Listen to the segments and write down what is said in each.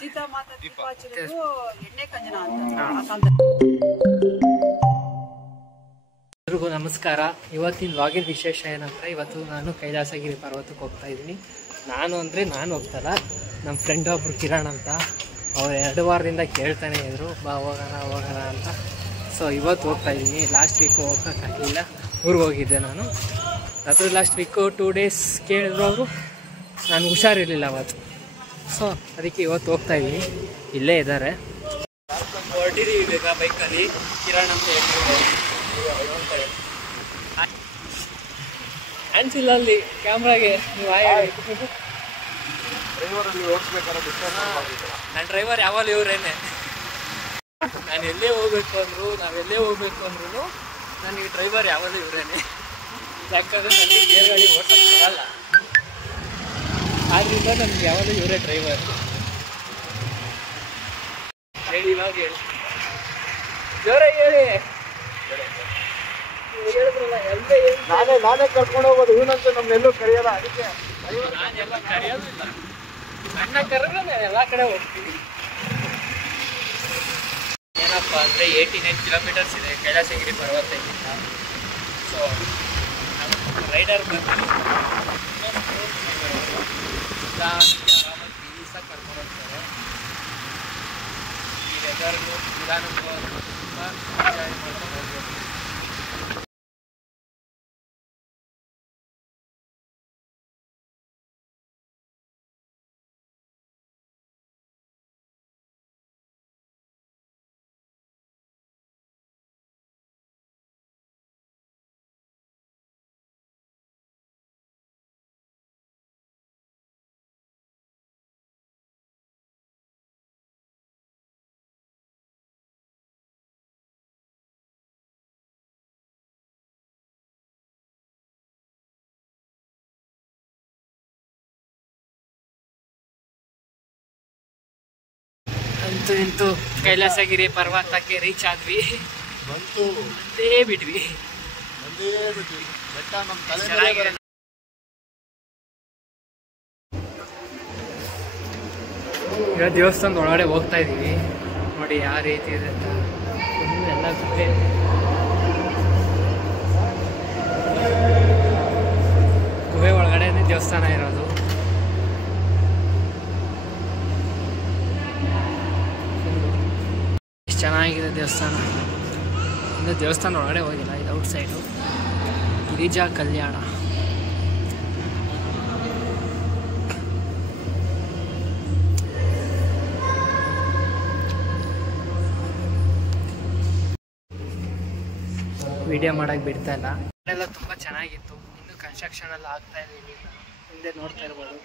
ಸೀತಾಮಾತಾ ದೀಪ ಹಚ್ಚಿರೋದು ಎಣ್ಣೆ ಕಂಜನ ಅಂತ. ಎಲ್ರಿಗೂ ನಮಸ್ಕಾರ. ಇವತ್ತಿನ ವ್ಲಾಗಿನ ವಿಶೇಷ ಏನಂದರೆ, ಇವತ್ತು ನಾನು ಕೈಲಾಸಗಿರಿ ಪರ್ವತಕ್ಕೆ ಹೋಗ್ತಾ ಇದ್ದೀನಿ. ನಾನು ಹೋಗ್ತಲ್ಲ, ನಮ್ಮ ಫ್ರೆಂಡ್ ಒಬ್ಬರು ಕಿರಣ್ ಅಂತ, ಅವ್ರು 2 ವಾರದಿಂದ ಕೇಳ್ತಾನೆ ಇದ್ರು ಬಾ ಹೋಗೋಣ ಅಂತ. ಸೊ ಇವತ್ತು ಹೋಗ್ತಾ ಇದ್ದೀನಿ. ಲಾಸ್ಟ್ ವೀಕು ಹೋಗೋಕ್ಕಾಗಲಿಲ್ಲ, ಊರಿಗೆ ಹೋಗಿದ್ದೆ ನಾನು. ಅದ್ರ ಲಾಸ್ಟ್ ವೀಕು 2 ಡೇಸ್ ಕೇಳಿದ್ರು ಅವರು, ನಾನು ಹುಷಾರಿರಲಿಲ್ಲ ಅವತ್ತು. ಸೊ ಅದಕ್ಕೆ ಇವತ್ತು ಹೋಗ್ತಾ ಇದ್ದೀನಿ. ಇಲ್ಲೇ ಇದ್ದಾರೆ, ಹೊರಟಿದ್ದೀವಿ ಈಗ ಬೈಕಲ್ಲಿ. ಕಿರಣ್ ಅಂತ ಹೇಳ್ತಿದ್ದಾರೆ, ಅನ್ಸಿಲ್ಲ ಅಲ್ಲಿ ಕ್ಯಾಮ್ರಾಗೆ. ನೀವು ನನ್ನ ಡ್ರೈವರ್ ಯಾವಾಗ ಇವ್ರೇನೆ. ನಾನು ಎಲ್ಲೇ ಹೋಗ್ಬೇಕು ಅಂದರು, ನಾವೆಲ್ಲೇ ಹೋಗ್ಬೇಕು ಅಂದ್ರೂ ನನಗೆ ಡ್ರೈವರ್ ಯಾವಾಗಲೂ ಇವರೇನೆ. ಯಾಕಂದರೆ ನನಗೆ ಬೇರೆ ಗಾಡಿ ಓಡ್ಸೋಕ್ಕೆ ಬರಲ್ಲ, ಆದ್ದರಿಂದ ನನಗೆ ಯಾವಾಗಲೂ ಇವರೇ ಡ್ರೈವರ್. ಹೇಳಿ, ಇವಾಗ ಹೇಳಿ, ಜೋರಾಗಿ ಹೇಳಿ. ಹೇಳಿದ್ರಲ್ಲ ಎಲ್ಲೇ ನಾನೇ ಕರ್ಕೊಂಡು ಹೋಗೋದು, ಇವನಂತೂ ನಮ್ಮೆಲ್ಲೂ ಕರೆಯೋಲ್ಲ. ಅದಕ್ಕೆ ನಾನೆಲ್ಲ ಕರೆಯೋದಿಲ್ಲ, ನನ್ನ ಕರೆದ್ರೆ ನಾನು ಎಲ್ಲ ಕಡೆ ಹೋಗ್ತೀನಿ. ಏನಪ್ಪ ಅಂದರೆ 89 ಕಿಲೋಮೀಟರ್ಸ್ ಇದೆ ಕೈಲಾಸಗಿರಿ ಪರ್ವತದಿಂದ. ಸೊ ನಮ್ಮ ರೈಡರ್ ಬಂದು ಆರಾಮಾಗಿ ಪೀಸಾಗಿ ಕರ್ಕೊಂಡು ಹೋಗ್ತಾರೆ. ಈ ವೆದರ್ನು ನಿಧಾನಕ್ಕೂ ತುಂಬ ಎಂಜಾಯ್ ಮಾಡ್ಕೊಂಡು ಹೋಗ್ಬೋದು. ಅಂತೂ ಕೈಲಾಸಗಿರಿ ಪರ್ವತಕ್ಕೆ ರೀಚ್ ಆದ್ವಿ. ಬಂದೇ ಬಿಟ್ವಿ. ಈಗ ದೇವಸ್ಥಾನದ ಒಳಗಡೆ ಹೋಗ್ತಾ ಇದೀವಿ. ನೋಡಿ ಯಾವ ರೀತಿ ಇದೆ ಅಂತ. ಎಲ್ಲ ಗುಹೆ, ಗುಹೆ ಒಳಗಡೆನೆ ದೇವಸ್ಥಾನ ಇರೋದು. ಚೆನ್ನಾಗಿದೆ ದೇವಸ್ಥಾನ. ಇನ್ನು ದೇವಸ್ಥಾನ ಒಳಗಡೆ ಹೋಗಿಲ್ಲ, ಇದು ಔಟ್ ಸೈಡು. ಗಿರಿಜಾ ಕಲ್ಯಾಣ. ವಿಡಿಯೋ ಮಾಡೋಕ್ಕೆ ಬಿಡ್ತಾ ಇಲ್ಲ. ಎಲ್ಲ ತುಂಬ ಚೆನ್ನಾಗಿತ್ತು. ಇನ್ನು ಕನ್ಸ್ಟ್ರಕ್ಷನ್ ಎಲ್ಲ ಆಗ್ತಾ ಇದೆ. ಹಿಂದೆ ನೋಡ್ತಾ ಇರ್ಬೋದು,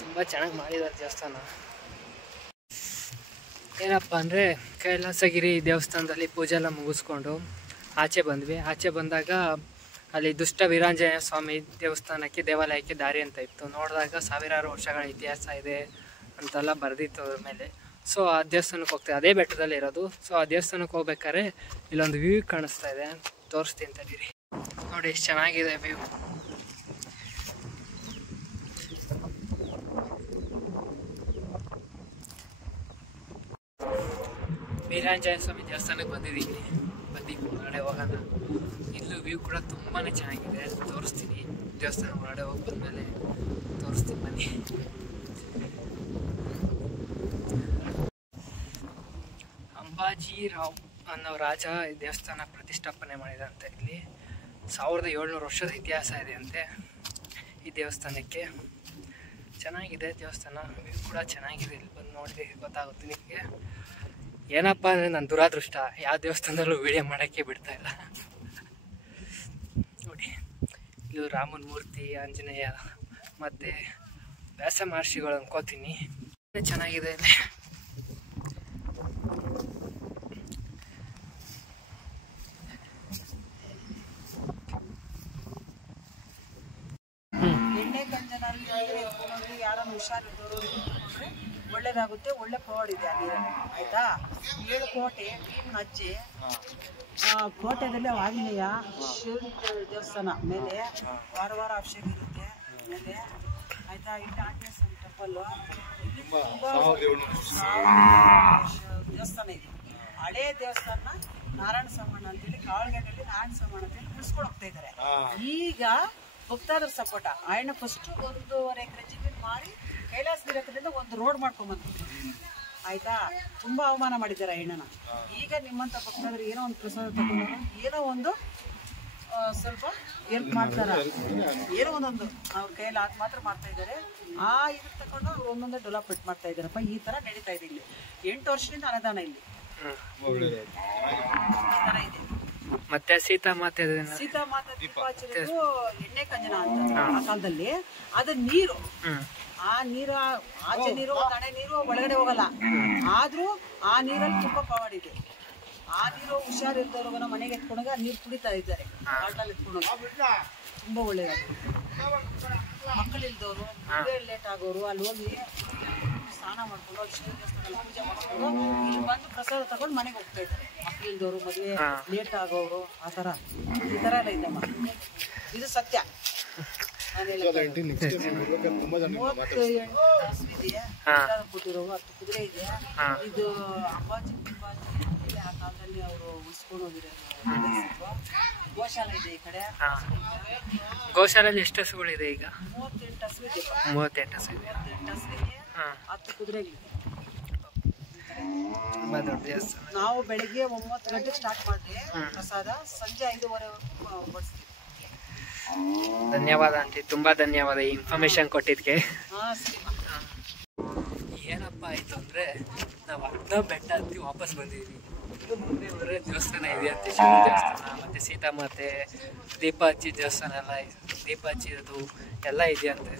ತುಂಬ ಚೆನ್ನಾಗಿ ಮಾಡಿದ್ದಾರೆ ದೇವಸ್ಥಾನ. ಏನಪ್ಪ ಅಂದರೆ, ಕೈಲಾಸಗಿರಿ ದೇವಸ್ಥಾನದಲ್ಲಿ ಪೂಜೆ ಎಲ್ಲ ಮುಗಿಸ್ಕೊಂಡು ಆಚೆ ಬಂದ್ವಿ. ಆಚೆ ಬಂದಾಗ ಅಲ್ಲಿ ದುಷ್ಟ ವೀರಾಂಜನೇಯ ಸ್ವಾಮಿ ದೇವಾಲಯಕ್ಕೆ ದಾರಿ ಅಂತ ಇತ್ತು. ನೋಡಿದಾಗ ಸಾವಿರಾರು ವರ್ಷಗಳ ಇತಿಹಾಸ ಇದೆ ಅಂತೆಲ್ಲ ಬರೆದಿತ್ತು ಅದ್ರ ಮೇಲೆ. ಸೊ ಆ ದೇವಸ್ಥಾನಕ್ಕೆ ಹೋಗ್ತೀವಿ, ಅದೇ ಬೆಟ್ಟದಲ್ಲಿ ಇರೋದು. ಸೊ ಆ ದೇವಸ್ಥಾನಕ್ಕೆ ಹೋಗ್ಬೇಕಾದ್ರೆ ಇಲ್ಲೊಂದು ವ್ಯೂ ಕಾಣಿಸ್ತಾ ಇದೆ, ತೋರಿಸ್ತೀನಿ ತಡೀರಿ. ನೋಡಿ ಎಷ್ಟು ಚೆನ್ನಾಗಿದೆ ವ್ಯೂ. ವೀರಾಂಜನೇಯ ಸ್ವಾಮಿ ದೇವಸ್ಥಾನಕ್ಕೆ ಬಂದಿದ್ದೀವಿ. ಒಳಗಡೆ ಹೋಗೋಣ. ಇಲ್ಲೂ ವ್ಯೂ ಕೂಡ ತುಂಬಾ ಚೆನ್ನಾಗಿದೆ, ತೋರಿಸ್ತೀನಿ. ದೇವಸ್ಥಾನ ಒಳಗಡೆ ಹೋಗಿ ಬಂದಮೇಲೆ ತೋರಿಸ್ತೀನಿ, ಬನ್ನಿ. ಅಂಬಾಜಿರಾವ್ ಅನ್ನೋ ರಾಜ ಈ ದೇವಸ್ಥಾನ ಪ್ರತಿಷ್ಠಾಪನೆ ಮಾಡಿದಂತೆ. ಇಲ್ಲಿ 1700 ವರ್ಷದ ಇತಿಹಾಸ ಇದೆ ಅಂತೆ ಈ ದೇವಸ್ಥಾನಕ್ಕೆ. ಚೆನ್ನಾಗಿದೆ ದೇವಸ್ಥಾನ, ವ್ಯೂ ಕೂಡ ಚೆನ್ನಾಗಿದೆ. ಇಲ್ಲಿ ಬಂದು ನೋಡಿದ್ರೆ ಗೊತ್ತಾಗುತ್ತೆ ನಿಮಗೆ. ಏನಪ್ಪ ಅಂದರೆ ನನ್ನ ದುರಾದೃಷ್ಟ, ಯಾವ ದೇವಸ್ಥಾನದಲ್ಲೂ ವಿಡಿಯೋ ಮಾಡೋಕ್ಕೆ ಬಿಡ್ತಾ ಇಲ್ಲ. ನೋಡಿ, ಇದು ರಾಮನ ಮೂರ್ತಿ, ಆಂಜನೇಯ ಮತ್ತು ವ್ಯಾಸ ಮಹರ್ಷಿಗಳು ಅನ್ಕೋತೀನಿ. ಚೆನ್ನಾಗಿದೆ ಇಲ್ಲಿ. ಎಣ್ಣೆ ಕಂಜನಲ್ಲಿ ಯಾರನ್ನು ಹುಷಾರಿದ್ದವರು ಒಳ್ಳೇದಾಗುತ್ತೆ. ಒಳ್ಳೆ ಪವರ್ ಇದೆ ಆ ನೀರಲ್ಲಿ, ಆಯ್ತಾ. 7 ಕೋಟೆ ನೀರಿನ ಹಚ್ಚಿ ಕೋಟೆದಲ್ಲಿ ಆಂಜನೇಯ ಶಿವನ ದೇವಸ್ಥಾನ ಮೇಲೆ ವಾರ ಅಭಿಷೇಕ ಇರುತ್ತೆ ಮೇಲೆ, ಆಯ್ತಾ. ಇಲ್ಲಿ ಆಂಜನೇಯ ಸ್ವಾಮಿ ಟೆಂಪಲ್ ಟೆಂಪಲ್ ದೇವಸ್ಥಾನ ಇದೆ. ಹಳೇ ದೇವಸ್ಥಾನ ನಾರಾಯಣ ಸಮಣ್ಣ ಅಂತೇಳಿ ಕಾವಲಗೇಟಲ್ಲಿ ನಾರಾಯಣ ಸಮಣ್ಣ ಅಂತೇಳಿ ಉಳಿಸ್ಕೊಂಡು ಹೋಗ್ತಾ ಇದ್ದಾರೆ. ಈಗ ಭಕ್ತಾದ್ರ ಸಪೋಟ ಆಯಣ್ಣ ಫಸ್ಟ್ 1.5 ಎಕರೆ ಜಮೀನು ಮಾರಿ ಕೈಲಾಸಗಿರಿ ಹತ್ರದಿಂದ ಒಂದು ರೋಡ್ ಮಾಡ್ಕೊಂಡ್ಬಂದ್ರು. ಆಯ್ತಾ, ತುಂಬಾ ಅವಮಾನ ಮಾಡಿದ್ದಾರೆ ಅಣ್ಣನ. ಈಗ ನಿಮ್ಮಂತ ಭಕ್ತಾದ್ರು ಏನೋ ಒಂದು ಪ್ರಸಾದ ತಗೊಂಡು ಏನೋ ಒಂದು ಸ್ವಲ್ಪ ಹೆಲ್ಪ್ ಮಾಡ್ತಾರ, ಏನೋ ಒಂದೊಂದು ಅವ್ರ ಕೈಯಲ್ಲಿ ಆದ ಮಾತ್ರ ಮಾಡ್ತಾ ಇದ್ದಾರೆ. ಆ ಇದನ್ನ ತಗೊಂಡು ಅವ್ರು ಒಂದೊಂದೇ ಡೆವಲಪ್ಮೆಂಟ್ ಮಾಡ್ತಾ ಇದ್ದಾರಪ್ಪ. ಈ ತರ ನಡೀತಾ ಇದೆ ಇಲ್ಲಿ. 8 ವರ್ಷದಿಂದ ಅನುದಾನ ಇಲ್ಲಿ ಇದೆ. ಮತ್ತೆ ಸೀತಾ ಮಾತೆ ದೀಪಾಚರಿಗೂ ಎಣ್ಣೆ ಕಂಜನ ಅಂತ ಆ ಕಾಲದಲ್ಲಿ ಅದು ನೀರು, ಆ ನೀರು ಆಚೆ ನೀರು ತಣೆ ನೀರು ಒಳಗಡೆ ಹೋಗಲ್ಲ. ಆದ್ರೂ ಆ ನೀರಲ್ಲಿ ತುಂಬಾ ಪವಾಡ ಇದೆ. ಆ ನೀರು ಹುಷಾರಿದ್ದವ್ರಿಗ ಮನೆಗೆ ಎತ್ಕೊಂಡಾಗ ನೀರು ಕುಡಿತಾ ಇದ್ದಾರೆ. ಬಾಟಲ್ ಎತ್ಕೊಂಡೋಗ ತುಂಬಾ ಒಳ್ಳೇದಾಗ್ತದೆ. ಮಕ್ಕಳಿಲ್ದವ್ರು, ಮದುವೆ ಲೇಟ್ ಆಗೋರು ಅಲ್ಲಿ ಹೋಗಿ ಸ್ನಾನ ಮಾಡ್ಕೊಂಡು ಅಲ್ಲಿ ಶಿವ ದೇವಸ್ಥಾನದಲ್ಲಿ ಪೂಜೆ ಮಾಡ್ಕೊಂಡು ಇಲ್ಲಿ ಬಂದು ಪ್ರಸಾದ ತಗೊಂಡು ಮನೆಗೆ ಹೋಗ್ತಾ ಇದ್ದಾರೆ. ಮಕ್ಕಳಿಲ್ದವ್ರು, ಮದುವೆ ಲೇಟ್ ಆಗೋರು, ಆ ಥರ ಈ ಥರ ಎಲ್ಲ ಇದಮ್ಮ. ಇದು ಸತ್ಯ. 38 ಹಸುವಿದೆ, ಕೊಟ್ಟಿರೋ 10 ಕುದುರೆ ಇದೆ. ಇದು ಅಂಬಾಜಿ ಆ ಕಾಲದಲ್ಲಿ ಅವರು ಉಳಿಸ್ಕೊಂಡು ಹೋಗಿರೋದು. ಗೋಶಾಲೆ ಇದೆ ಈ ಕಡೆ. ಗೋಶಾಲೆಯಲ್ಲಿ ಎಷ್ಟು ಹಸುಗಳಿದೆ ಈಗ? 38 ಹಸು ಇದೆ. 38 ಹಸು ಇದೆ. 38 ಹಸುವಿಗೆ 10 ಕುದುರೆಗಳಿದೆ. ನಾವು ಬೆಳಿಗ್ಗೆ 9 ಗಂಟೆಗೆ ಸ್ಟಾರ್ಟ್ ಮಾಡಿದ್ರೆ ಪ್ರಸಾದ ಸಂಜೆ 5:30ವರೆಗೂ ಬಡಿಸ್ತೀವಿ. ಧನ್ಯವಾದ ಆಂಟಿ, ತುಂಬಾ ಧನ್ಯವಾದ ಈ ಇನ್ಫಾರ್ಮೇಶನ್ ಕೊಟ್ಟಿದ್ಕೆ. ಏನಪ್ಪ ಆಯ್ತು ಅಂದ್ರೆ ನಾವು ಅರ್ಧ ಬೆಟ್ಟ ಹತ್ತಿ ವಾಪಸ್ ಬಂದಿದ್ವಿ. ಇದು ಮುಂದೆ ಬರೋ ದೇವಸ್ಥಾನ ಇದೆ ಅಂತೆ, ಶಿವ ದೇವಸ್ಥಾನ, ಮತ್ತೆ ಸೀತಾಮಾತೆ, ದೀಪ ಹಚ್ಚಿ ದೇವಸ್ಥಾನ ಎಲ್ಲ, ದೀಪ ಹಚ್ಚಿರೋದು ಎಲ್ಲ ಇದೆ ಅಂತೆ.